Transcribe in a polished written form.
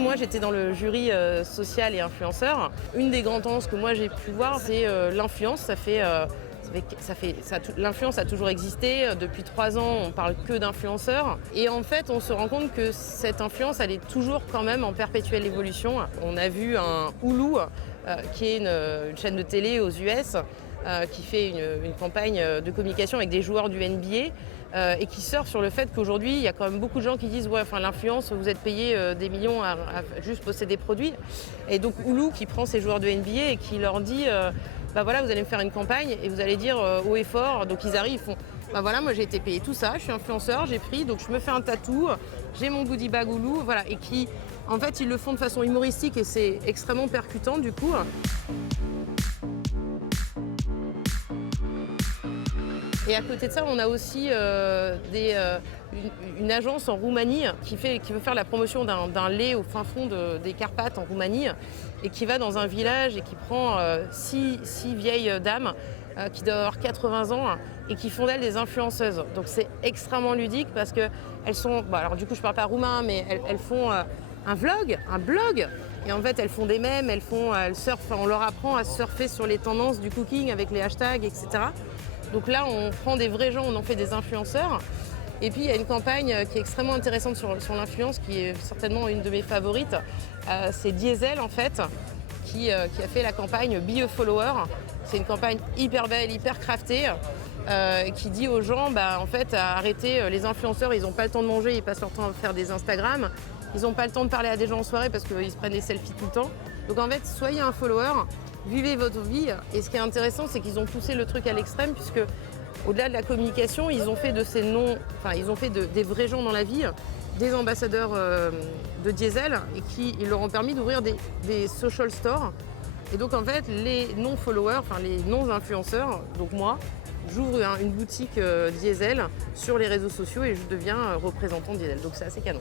Moi, j'étais dans le jury social et influenceur. Une des grandes tendances que moi j'ai pu voir, c'est l'influence. L'influence a toujours existé. Depuis 3 ans, on parle que d'influenceurs. Et en fait, on se rend compte que cette influence, elle est toujours quand même en perpétuelle évolution. On a vu un Hulu, qui est une chaîne de télé aux US, qui fait une campagne de communication avec des joueurs du NBA et qui surfe sur le fait qu'aujourd'hui, il y a quand même beaucoup de gens qui disent ouais, enfin, l'influence, vous êtes payé des millions à juste posséder des produits. Et donc Hulu qui prend ces joueurs de NBA et qui leur dit bah voilà, vous allez me faire une campagne et vous allez dire haut et fort. Donc ils arrivent, ils font bah voilà, moi j'ai été payé tout ça, je suis influenceur, j'ai pris, donc je me fais un tatou, j'ai mon goodie bag Hulu, voilà. Et qui, en fait, ils le font de façon humoristique et c'est extrêmement percutant du coup. Et à côté de ça, on a aussi une agence en Roumanie qui veut faire la promotion d'un lait au fin fond des Carpates en Roumanie et qui va dans un village et qui prend six vieilles dames qui doivent avoir 80 ans et qui font d'elles des influenceuses. Donc c'est extrêmement ludique parce qu'elles sont... Bon, alors du coup, je ne parle pas roumain, mais elles font un blog. Et en fait, elles font des mèmes, elles surfent, on leur apprend à surfer sur les tendances du cooking avec les hashtags, etc. Donc là, on prend des vrais gens, on en fait des influenceurs. Et puis, il y a une campagne qui est extrêmement intéressante sur l'influence, qui est certainement une de mes favorites. C'est Diesel, en fait, qui a fait la campagne Be a Follower. C'est une campagne hyper belle, hyper craftée, qui dit aux gens, en fait, à arrêter les influenceurs. Ils n'ont pas le temps de manger, ils passent leur temps à faire des Instagram. Ils n'ont pas le temps de parler à des gens en soirée parce qu'ils se prennent des selfies tout le temps. Donc, en fait, soyez un follower. Vivez votre vie. Et ce qui est intéressant, c'est qu'ils ont poussé le truc à l'extrême, puisque au-delà de la communication, ils ont fait des vrais gens dans la vie, des ambassadeurs de Diesel, et ils leur ont permis d'ouvrir des social stores. Et donc en fait, les non-followers, enfin les non-influenceurs, donc moi, j'ouvre une boutique Diesel sur les réseaux sociaux et je deviens représentant Diesel. Donc c'est assez canon.